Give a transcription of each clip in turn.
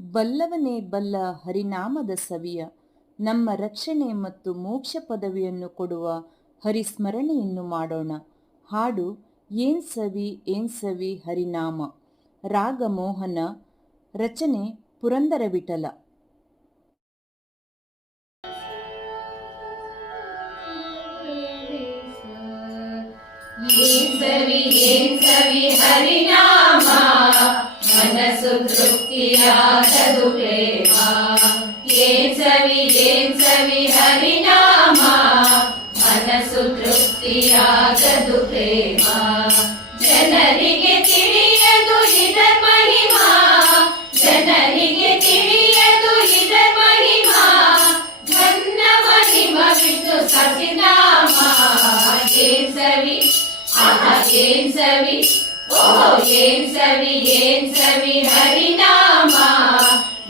ಬಲ್ಲವನೇ ಬಲ್ಲ ಹರಿನಾಮದ ಸವಿಯ. ನಮ್ಮ ರಕ್ಷಣೆ ಮತ್ತು ಮೋಕ್ಷ ಪದವಿಯನ್ನು ಕೊಡುವ ಹರಿಸ್ಮರಣೆಯನ್ನು ಮಾಡೋಣ. ಹಾಡು, ಏನ್ ಸವಿ ಏನ್ ಸವಿ ಹರಿನಾಮ. ರಾಗ ಮೋಹನ, ರಚನೆ ಪುರಂದರ ವಿಠಲ ಸವಿ ಹರಿನಾಮ. మనసు తృప్తియాచదులేవా ఏసవి ఏసవి హరినామా? మనసు తృప్తియాచదులేవా ఏం సవి ఏం సవి హరినామా?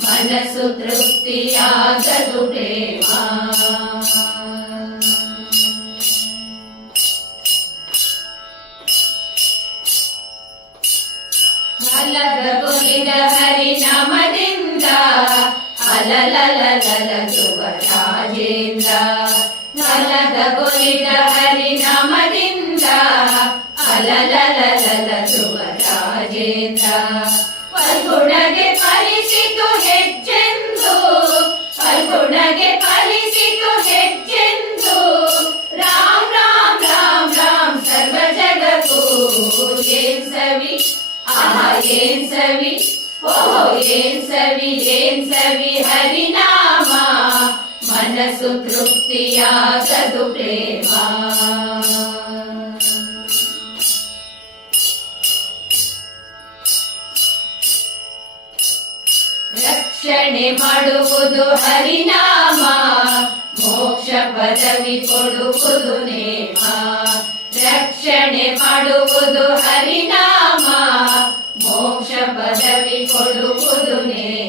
మనసు తృప్తియాగదు ప్రేమా అలగొలిన హరి నమదింద అలలలలల శుభరాజేంద్ర హరి నమదింద అలలల ಅಲಲಲಲಲ ರಾಜೇಂದ್ರ ಫಲ್ಗುಣಗೆ ಫಲಿಸಿತು ಹೆಚ್ಚೆಂದು ಫಲ್ಗುಣಗೆ ಫಲಿಸಿತು ಹೆಚ್ಚೆಂದು ರಾಮ್ ರಾಮ್ ರಾಮ್ ರಾಮ್ ಸರ್ವ ಜಗತ್ತು ಏನ್ ಸವಿ ಆಹಾ ಏನ್ ಸವಿ ಓಹೋ ಏನ್ ಸವಿ ಏನ್ ಸವಿ ಹರಿನಾಮ ಮನಸ್ಸು ತೃಪ್ತಿಯಾಗದು ಪ್ರೇಮ ರಕ್ಷಣೆ ಮಾಡುವುದು ಹರಿನಾಮ. ಮೋಕ್ಷ ಪದವಿ ಕೊಡುವುದು ನೇಮ. ರಕ್ಷಣೆ ಮಾಡುವುದು ಹರಿನಾಮ. ಮೋಕ್ಷ ಪದವಿ ಕೊಡುವುದು ನೇಮ.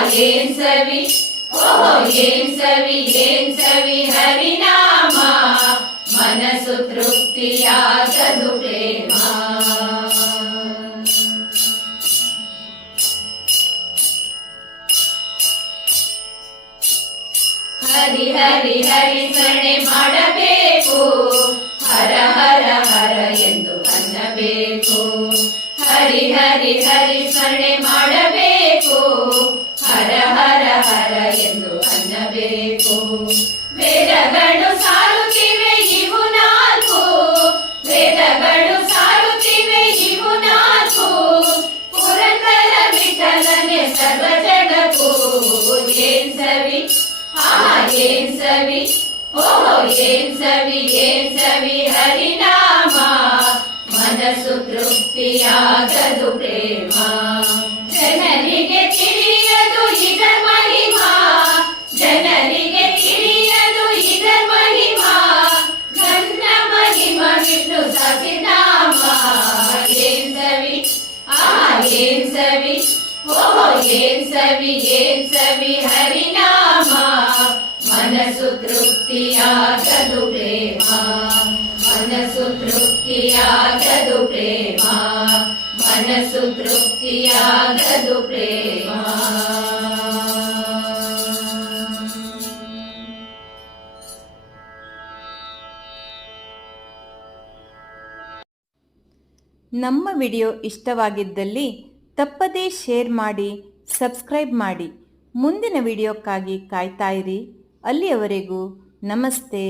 ಆಹಾ ಏನ್ ಸವಿ ಓಹೋ ಏನ್ ಸವಿ ಏನ್ ಸವಿ ಹರಿನಾಮ ಮನಸ್ಸು ತೃಪ್ತಿಯಾಗದು ಪ್ರೇಮ ಹರಿ ಹರಿ ಹರಿ ಸ್ಮರಣೆ ಮಾಡಬೇಕು ವೇದಗಳು ಸಾರುತ್ತಿವೆ ಇವು ನಾಲ್ಕು ಪುರಂದರ ವಿಠಲನೆ ಸರ್ವ ಜಗತ್ತು ಏನ್ ಸವಿ ಆಹಾ ಏನ್ ಸವಿ ಓಹೋ ಏನ್ ಸವಿ ಏನ್ ಸವಿ ಹರಿನಾಮ ಮನಸ್ಸು ತೃಪ್ತಿಯಾಗದು ಪ್ರೇಮ ಜನರಿಗೆ ಏನ್ ಸವಿ? ಓಹೋ ಏನ್ ಸವಿ ಏನ್ ಸವಿ? ಹರಿನಾಮ. ಮನಸ್ಸು ತೃಪ್ತಿಯಾಗದು ಪ್ರೇಮ. ಮನಸ್ಸು ತೃಪ್ತಿಯಾಗದು ಪ್ರೇಮ. ಮನಸ್ಸು ತೃಪ್ತಿಯಾಗದು ಪ್ರೇಮ. ನಮ್ಮ ವಿಡಿಯೋ ಇಷ್ಟವಾಗಿದ್ದಲ್ಲಿ ತಪ್ಪದೇ ಶೇರ್ ಮಾಡಿ ಸಬ್ಸ್ಕ್ರೈಬ್ ಮಾಡಿ. ಮುಂದಿನ ವಿಡಿಯೋಕ್ಕಾಗಿ ಕಾಯ್ತಾ ಇರಿ. ಅಲ್ಲಿಯವರೆಗೂ ನಮಸ್ತೆ.